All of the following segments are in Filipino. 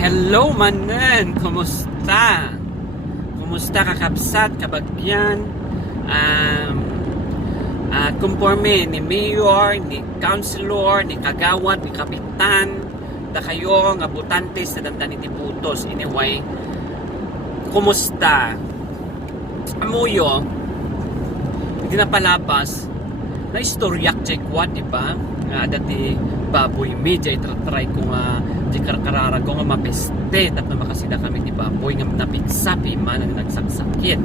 Hello manen, kumusta? Kumusta kakabsat, kabagyan? Kumporme ni mayor, ni councilor, ni kagawad, ni kapitan, da kayo nga butante sa dandanin ni Butos. Anyway, kumusta? Amuyo, hindi na palabas na istoryak check what, diba? Nga dati baboy medya itratry ko nga di karkarara ko nga mapeste tap na makasida kami ni baboy nga napigsapi man na nagsaksakin.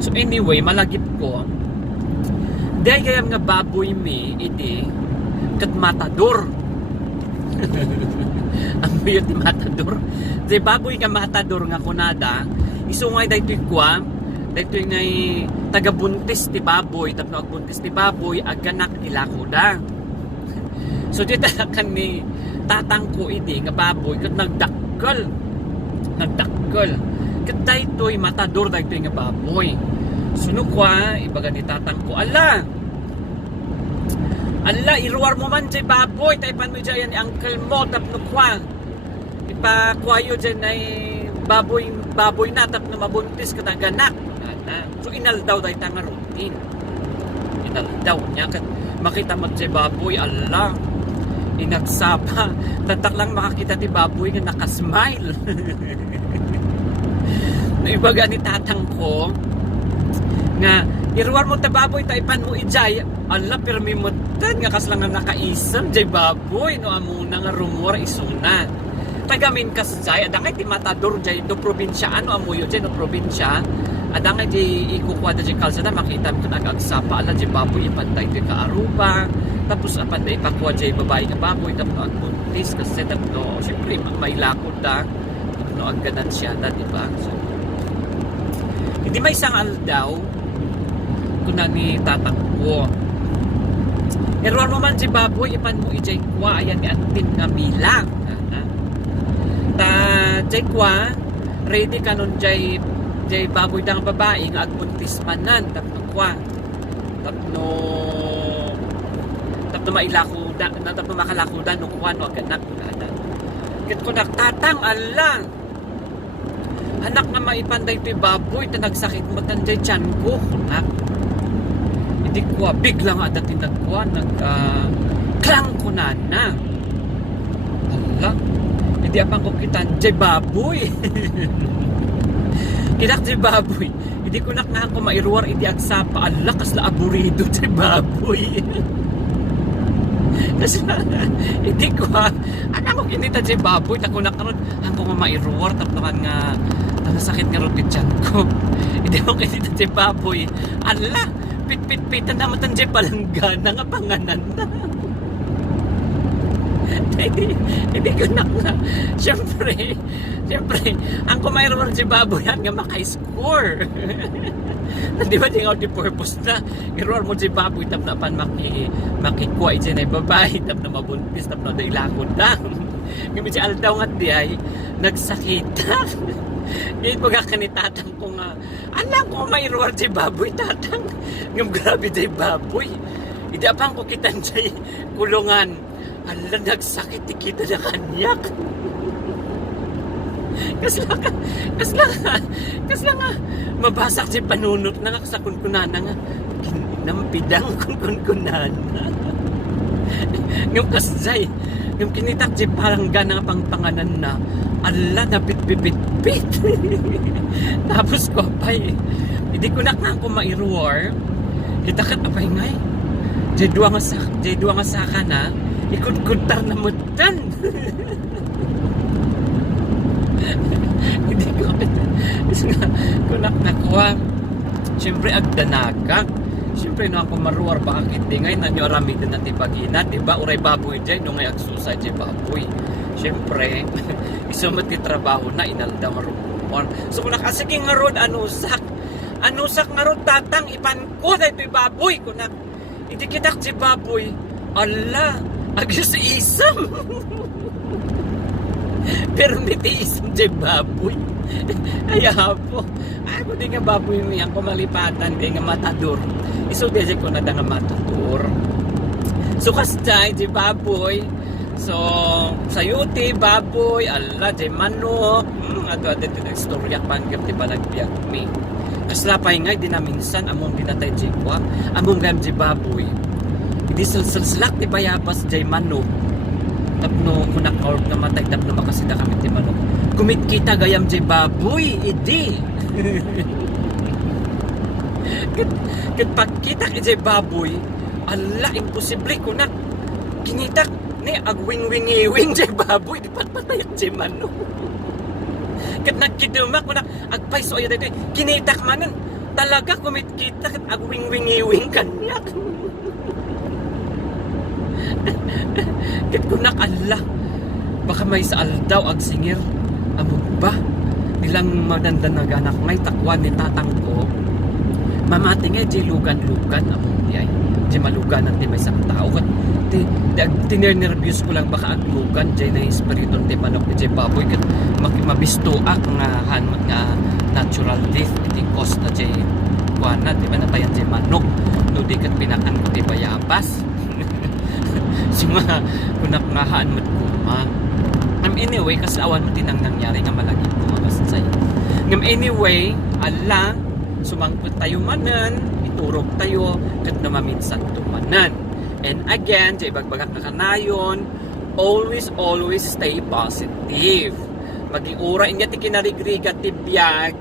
So anyway, malagip ko dahil kaya nga baboy mi iti kat matador. Ang biyot ni matador di baboy nga matador nga kunada isungay daytoy kwa daytoy ngay tagabuntis ti baboy tap na agbuntis ti baboy aganak ilako da. So dito kan ni tatang ko idi nga baboy kat nagdakkel kat daytoy matador daytoy nga baboy. Suno kwa ibaga ni tatang ko ala iruwar mo man jay baboy taypan mo jay ni uncle mo tapno kwa ipakwayo dyan ay baboy na tapno mabuntis kat aganak. So inaldaw day tanga routine inaldaw niya kat makita mo jay baboy ala inagsapa tatak lang makakita ti baboy nga nakasmile. Naibaga ni tatang ko nga iruwar mo ta baboy taipan mo ijay ala pirmi mo tan nga kaslang nga nakaisam jay baboy no amuna nga rumor isuna tagamin kas jay adangay ti matador jay do probinsya ano amuyo jay no probinsya adangay di ikukwada jay kalsada makita mo nagagsapa ala jay baboy ipantay ti kaaruba tapos apan na ipakwa jay babae nga baboy tapos ang buntis kasi tapno siyempre may lakod da no ang ganan siya da diba. So hindi may isang aldaw kuna ni tatang ko error mo man si baboy ipan mo ijay kwa ayan ni antin nga milang ta jay kwa ready kanon jay baboy dang babae nga agbuntis manan tapno kwa tapno mailakuda na tapno makalakuda no kwa no aganak kunada ket ko nagtatang ala anak nga maipanday to'y baboy ta nagsakit mo tanjay tiyan ko kunak hindi ko bigla nga dati nagkuha klang ko na ala hindi apang ko kitan jay baboy kinak jay baboy hindi ko naknahan ko mairuwar hindi agsapa ala kasla aburido jay baboy. Kasi hindi ko anak ko kinita jay baboy na kunak karon ang ko mairuwar tapnakan nga sakit nga ron tiyan ko hindi ko kinita jay baboy ala pit-pit-pitan naman tan jay palanggana nga panganan na. Hindi ko na siyempre ang kumayroon jay baboy yan nga maka-score. Di ba di nga di purpose na iroor mo jay baboy tap na pan makikuha dyan ay babae tap na mabuntis tap na dailakod na ngayon jay aldaw nga di ay nagsakita. Ngayon baga kanitatang ko nga alam ko may iroor jay baboy tatang ngayon grabe jay baboy hindi apang ko kitan jay kulungan ala nagsakit ikita na kanyak. Kasla nga mabasak si panunot na nga sa kunkunana nga nampidang kunkunana yung kasjay yung kinitak si parang gana nga pangpanganan na ala nabit-bit-bit tapos ko apay hindi ko naknang ko mairuwar kita kat apay ngay jay duwa nga saka na ikudkudtar na mutan. Hindi ko kunak nakuha siyempre agdanagak siyempre no ako maruwar bakit di ngay nanyo arami din natin pagina diba uray baboy dyan nung ngay agsusay dyan baboy siyempre isumat ti trabaho na inalda marumor so kung nakasaging nga rod anusak nga rod tatang ipan ko na ito'y baboy kunak hindi kitak si baboy ala agis-isam. Pero may tiisam dyan baboy. Ay po. Ako di nga baboy mo yan kumalipatan di nga matador. Iso di ko na da nga matador. So kas dyan dyan baboy So, sayuti, baboy, ala, jay manok. Ato istorya panggap di panagbiag mi. Kaslapay nga, di na minsan, among dinatay jay kwa, among gam jay baboy. Hindi silsilak di bayabas jay manok. Tapno, kunak or namatay, tapno makasida kami di manok. Kumit kita gayam jay baboy, idi. Kat pagkita jay baboy, ala, imposible kunak. Kinitak, ni agwing-wingi-wing jay baboy, di patpatay jay manok. Kat nagkiduma ko na agpaiso ayo dito kinitak manan talaga kumikita kat agwing-wingi-wing kanyak. Kat kunak Allah baka may sa aldaw ag singir amog ba nilang madandan na ganak may takwan ni tatang ko mamati nga di lugan-lugan amog yay di malugan ang may sa tao kat tinirnervyos ko lang baka aglugan jay na espiritu ti manok jay baboy kat mabisto ak nga hanmat nga natural death iti cost na jay kuana di ba natayan jay manok no di kat pinakan ko ti bayabas si mga kunak nga hanmat kuma anyway kasi awan mo tinang nangyari nga malagi ko makasasay anyway ala sumangkot tayo manan iturok tayo kat namaminsan tumanan. And again, jay bagbagak na kanayon, always stay positive. Mag-iura inya ti kinarigriga ti biyag,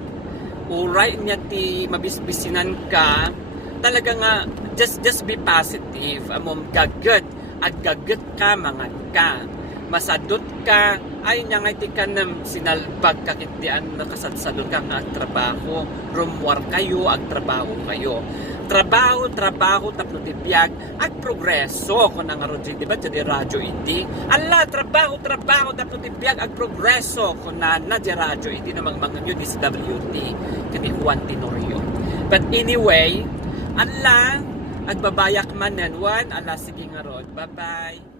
uray inya ti mabisbisinan ka, talaga nga, just be positive. Amom gagat, at gagat ka, mangan ka. Masadot ka, ay niya nga ti kanam sinalbag kakitian na kasadsadot ka nga trabaho, rumwar kayo, ag trabaho kayo. Trabaho, tapno ti biyag, ag progreso ko nang arodji, di ba? Jadi radyo iti. Ala, trabaho, tapno ti biyag, ag progreso ko na di radyo iti namang mga nyo, DSWT, kani Juan Tenorio. But anyway, ala, agbabayak manan, ala, sige nga rod. Bye-bye.